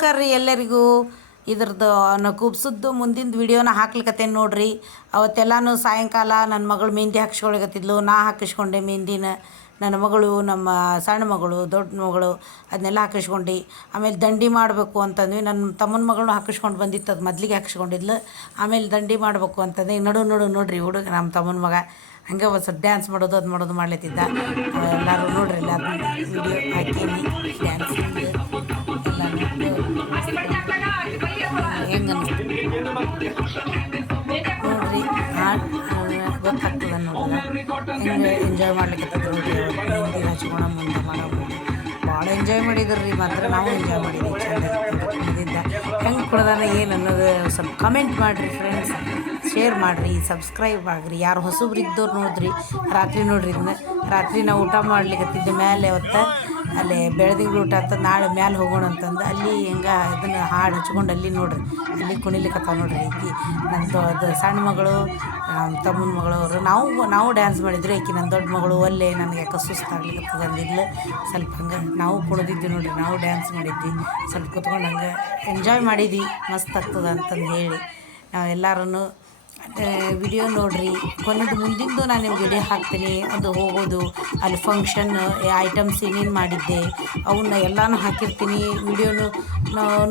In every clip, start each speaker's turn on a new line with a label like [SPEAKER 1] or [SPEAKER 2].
[SPEAKER 1] ನಮಸ್ಕಾರ ರೀ ಎಲ್ಲರಿಗೂ ಇದ್ರದ್ದು ನಾ ಕುಬ್ಸದ್ದು ಮುಂದಿನ ವಿಡಿಯೋನ ಹಾಕ್ಲಿಕತ್ತೇನೆ ನೋಡ್ರಿ. ಅವತ್ತೆಲ್ಲಾನು ಸಾಯಂಕಾಲ ನನ್ನ ಮಗಳು ಮೆಹಂದಿ ಹಾಕ್ಸ್ಕೊಳಕತ್ತಿದ್ಲು, ನಾ ಹಾಕಿಸ್ಕೊಂಡೆ ಮೆಹಂದಿನ. ನನ್ನ ಮಗಳು, ನಮ್ಮ ಸಣ್ಣ ಮಗಳು, ದೊಡ್ಡ ಮಗಳು ಅದನ್ನೆಲ್ಲ ಹಾಕಿಸ್ಕೊಂಡು. ಆಮೇಲೆ ದಂಡಿ ಮಾಡಬೇಕು ಅಂತಂದ್ವಿ. ನನ್ನ ತಮ್ಮನ ಮಗಳನ್ನ ಹಾಕಿಸ್ಕೊಂಡು ಬಂದಿತ್ತು, ಅದು ಮೊದಲಿಗೆ ಹಾಕಿಸ್ಕೊಂಡಿದ್ಲು. ಆಮೇಲೆ ದಂಡಿ ಮಾಡಬೇಕು ಅಂತಂದ್ರೆ ನಡು ನಡು ನೋಡ್ರಿ ಹುಡುಗ ನಮ್ಮ ತಮ್ಮನ ಮಗ. ಹಂಗೆ ಒಂದು ಸ್ವಲ್ಪ ಡ್ಯಾನ್ಸ್ ಮಾಡೋದು, ಅದು ಮಾಡೋದು ಮಾಡ್ಲತ್ತಿದ್ದ. ಎಲ್ಲರೂ ನೋಡ್ರಿ ಎಲ್ಲ ವಿಡಿಯೋ ಹಾಕೀನಿ. ಡ್ಯಾನ್ಸ್ ನೋಡ್ರಿ ಹಾಡು ಗೊತ್ತಾಗ್ತದೆ ನೋಡೋಣ ಎಂಜಾಯ್ ಮಾಡ್ಲಿಕ್ಕೆ ಮೆಹಂದಿ ಹಚ್ಕೊಳ ಮುಂದೆ ಮಾಡೋದು ಭಾಳ ಎಂಜಾಯ್ ಮಾಡಿದ್ರು? ರೀ ಮಾತ್ರ ನಾವು ಎಂಜಾಯ್ ಮಾಡಿದ್ವಿ ಚಂದ. ಹೆಂಗೆ ಕುಡ್ದಾನ ಏನು ಅನ್ನೋದು ಸ್ವಲ್ಪ ಕಮೆಂಟ್ ಮಾಡಿರಿ ಫ್ರೆಂಡ್ಸ್ ಶೇರ್ ಮಾಡಿರಿ ಸಬ್ಸ್ಕ್ರೈಬ್ ಆಗಿರಿ. ಯಾರು ಹೊಸಬ್ರು ಇದ್ದವ್ರು ನೋಡ್ರಿ ರಾತ್ರಿ ನೋಡ್ರಿ ಇದನ್ನ. ರಾತ್ರಿ ನಾವು ಊಟ ಮಾಡ್ಲಿಕ್ಕೆ ಮೇಲೆ ಅವತ್ತು ಅಲ್ಲಿ ಬೆಳ್ದಿಗೆ ಊಟ ಅಂತ ನಾಳೆ ಮ್ಯಾಲೆ ಹೋಗೋಣ ಅಂತಂದು ಅಲ್ಲಿ ಹೆಂಗೆ ಇದನ್ನು ಹಾಡು ಹಚ್ಕೊಂಡು ಅಲ್ಲಿ ನೋಡ್ರಿ. ಅಲ್ಲಿ ಕುಣಿಲಿಕತ್ತಾವ ನೋಡ್ರಿ ಈಕಿ. ನನ್ನ ದೊಡ್ಡ ಸಣ್ಣ ಮಗಳು ತಮ್ಮನ ಮಗಳು ಅವರು. ನಾವು ನಾವು ಡ್ಯಾನ್ಸ್ ಮಾಡಿದ್ರು ಈಕಿ ನನ್ನ ದೊಡ್ಡ ಮಗಳು ಅಲ್ಲೇ ನನಗೆ ಯಾಕೆ ಸುಸ್ತಾಗ್ಲಿಕ್ಕೆ ಅಂದಿದ್ಲು. ಸ್ವಲ್ಪ ಹಂಗೆ ನಾವು ಕುಣಿದಿದ್ವಿ ನೋಡ್ರಿ, ನಾವು ಡ್ಯಾನ್ಸ್ ಮಾಡಿದ್ವಿ. ಸ್ವಲ್ಪ ಕುತ್ಕೊಂಡು ಹಂಗೆ ಎಂಜಾಯ್ ಮಾಡಿದ್ವಿ. ಮಸ್ತ್ ಆಗ್ತದೆ ಅಂತಂದು ಹೇಳಿ. ನಾವು ಎಲ್ಲರೂ ವಿಡಿಯೋ ನೋಡ್ರಿ. ಕೊನೆದು ಮುಂದಿಂದು ನಾನು ನಿಮ್ಗೆ ವಿಡಿಯೋ ಹಾಕ್ತೀನಿ. ಅದು ಹೋಗೋದು. ಅಲ್ಲಿ ಫಂಕ್ಷನ್ ಐಟಮ್ಸ್ ಏನೇನು ಮಾಡಿದ್ದೆ ಅವನ್ನ ಎಲ್ಲಾನು ಹಾಕಿರ್ತೀನಿ. ವಿಡಿಯೋನು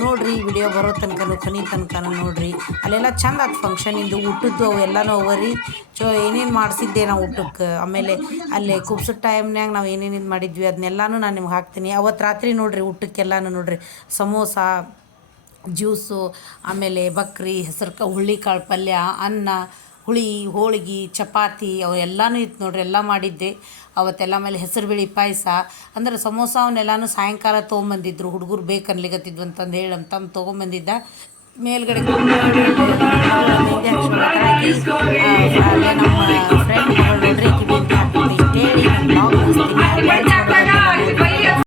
[SPEAKER 1] ನೋಡ್ರಿ ವಿಡಿಯೋ ಬರೋ ತನಕನೂ, ಕೊನೆ ತನಕನೂ ನೋಡ್ರಿ. ಅಲ್ಲೆಲ್ಲ ಚಂದ ಫಂಕ್ಷನ್ ಫಂಕ್ಷನಿಂದು ಊಟದ್ದು ಅವು ಎಲ್ಲನೂ ಅವರಿ ಚೋ, ಏನೇನು ಮಾಡಿಸಿದ್ದೆ ನಾವು ಊಟಕ್ಕೆ. ಆಮೇಲೆ ಅಲ್ಲಿ ಕುಬ್ಸದ ಟೈಮ್ನಾಗ ನಾವು ಏನೇನು ಮಾಡಿದ್ವಿ ಅದನ್ನೆಲ್ಲನೂ ನಾನು ನಿಮ್ಗೆ ಹಾಕ್ತೀನಿ. ಅವತ್ತು ರಾತ್ರಿ ನೋಡ್ರಿ ಊಟಕ್ಕೆಲ್ಲಾನು ನೋಡ್ರಿ. ಸಮೋಸ ಜ್ಯೂಸು ಆಮೇಲೆ ಬಕ್ರಿ ಹೆಸರು ಕ ಹುಳ್ಳಿಕಾಳು ಪಲ್ಯ ಅನ್ನ ಹುಳಿ ಹೋಳಿಗೆ ಚಪಾತಿ ಅವು ಎಲ್ಲನೂ ಇತ್ತು ನೋಡ್ರಿ ಎಲ್ಲ ಮಾಡಿದ್ದೆ ಅವತ್ತೆಲ್ಲ ಆಮೇಲೆ ಹೆಸರು ಬೇಳೆ ಪಾಯಸ ಅಂದ್ರೆ ಸಮೋಸ ಅವನ್ನೆಲ್ಲನೂ ಸಾಯಂಕಾಲ ತೊಗೊಂಬಂದಿದ್ರು ಹುಡುಗರು ಬೇಕನ್ಲಿಗತ್ತಿದ್ವು ಅಂತಂದು ಹೇಳಿ ತಮ್ಮ ತೊಗೊಂಬಂದಿದ್ದ ಮೇಲ್ಗಡೆ